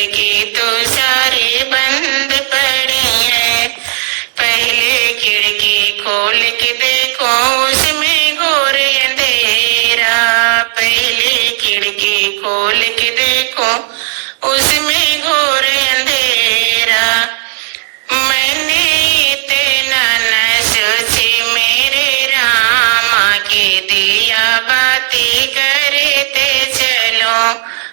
खिड़की तो सारी बंद पड़ी है। पहले खिड़की खोल के देखो उसमें घोर अंधेरा। पहले खिड़की खोल के देखो उसमें घोर अंधेरा। मैंने इतना न सोची मेरे रामा के दिया बाती करते चलो।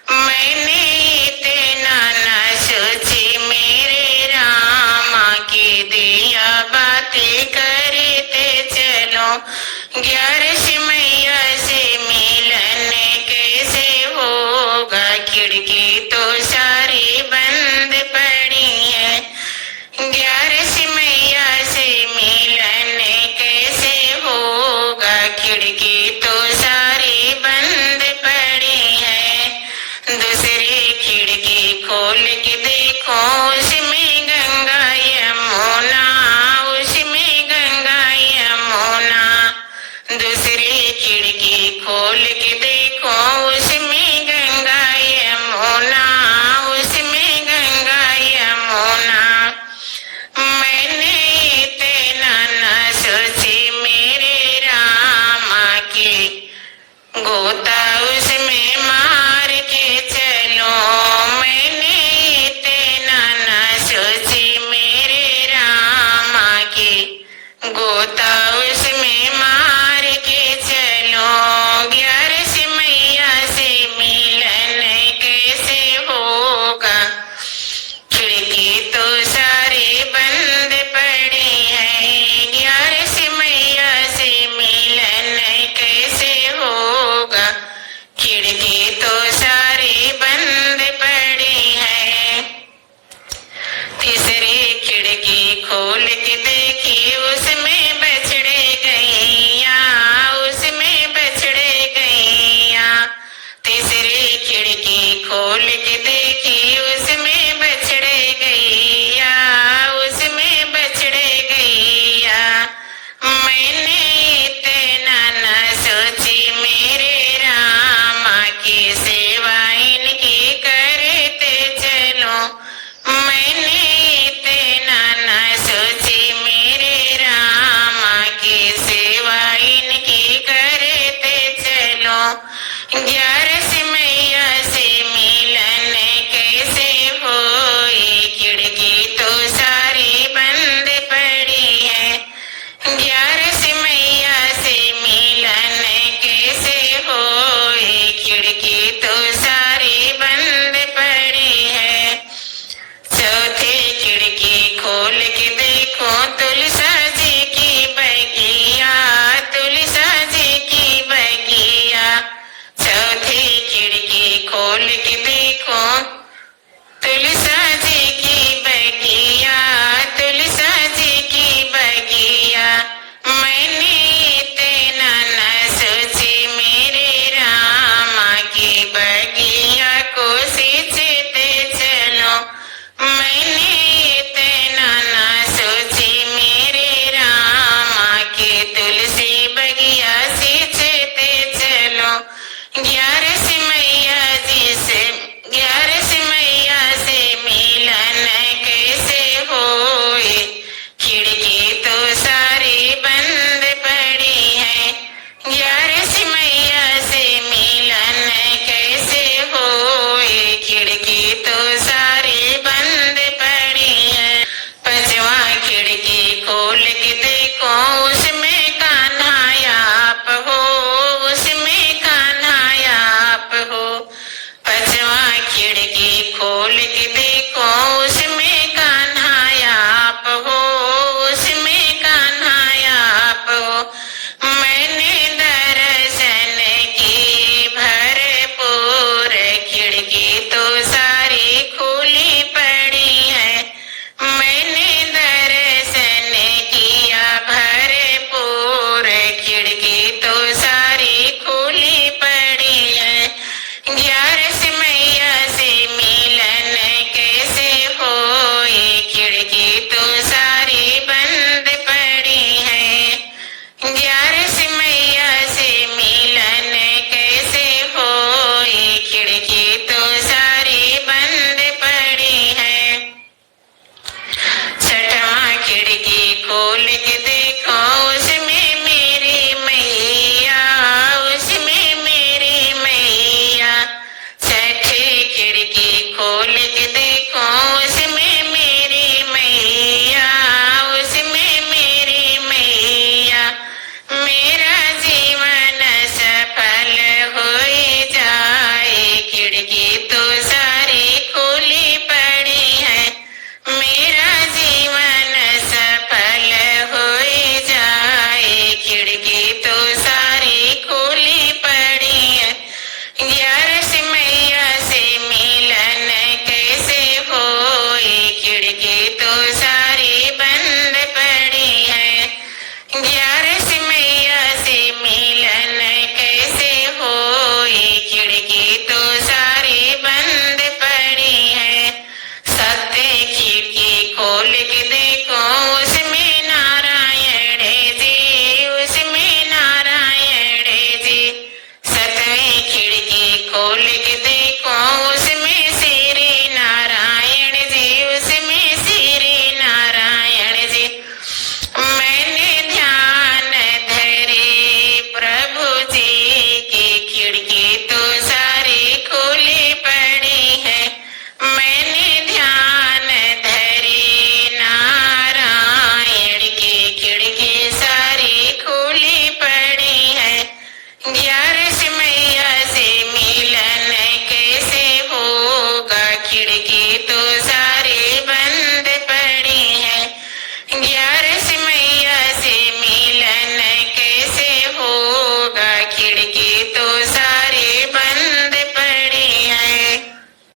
मैंने इतना न सोची मेरे रामा के दिया बाती करते चलो। 11 मैया से मिलन कैसे होगा, खिड़की तो सारी बंद पड़ी है। 11 मैया से मिलन कैसे होगा, खिड़की तो सारी बंद पड़ी है। दूसरी खिड़की खोल के देखो उसमें गंगा यमुना, उसमें गंगा यमुना। दूसरी खिड़की खोल के देखो उसमें गंगा यमुना, उसमें गंगा यमुना। मैंने इतना न सोची मेरे रामा की गोता उसमें मार के चलो। मैंने इतना न सोची मेरे रामा की गोता उसमें मार के चलो। 11 मैया से मिलन कैसे होगा, खिड़की तो सारी बंद पड़ी है। 11 मैया से मिलन कैसे होगा, खिड़की तो सारी बंद पड़ी है। तीसरी खिड़की खोल के देखी उसमें बछड़े गैया, उसमें बछड़े गैया। तीसरी खिड़की खोल के देखी उसमें बछड़े गैया, उसमें बछड़े गैया। मैंने इतना न सोची मेरे रामा की सेवा इनकी करते चलो। मैंने इतना न सोची मेरे रामा की सेवा इनकी करते चलो। 11 मैया से मिलन कैसे होई, खिड़की तो सारी बंद पड़ी है। 11 मैया से मिलन कैसे होई, खिड़की तो सारी बंद पड़ी है। चौथी खिड़की खोल के देखो तुलसा जी की बगिया, तुलसा जी की बगिया। चौथी खिड़की खोल के देखो तुलसा जी की बगिया, तुलसा जी की बगिया। मैंने इतना न सोची मेरे रामा की बगिया को सींचते चलो। मैंने इतना न सोची मेरे रामा की तुलसी बगिया सींचते चलो। 11 मैया जी से 11 मैया से मिलन कैसे होए, खिड़की तो सारी बंद पड़ी है। 11 मैया से मिलन कैसे होए, खिड़की तो सारी बंद पड़ी है। 5वां खिड़की खोल के देखो उसमें कान्हा आप हो, उसमें कान्हा आप हो। 5वां खिड़की खोल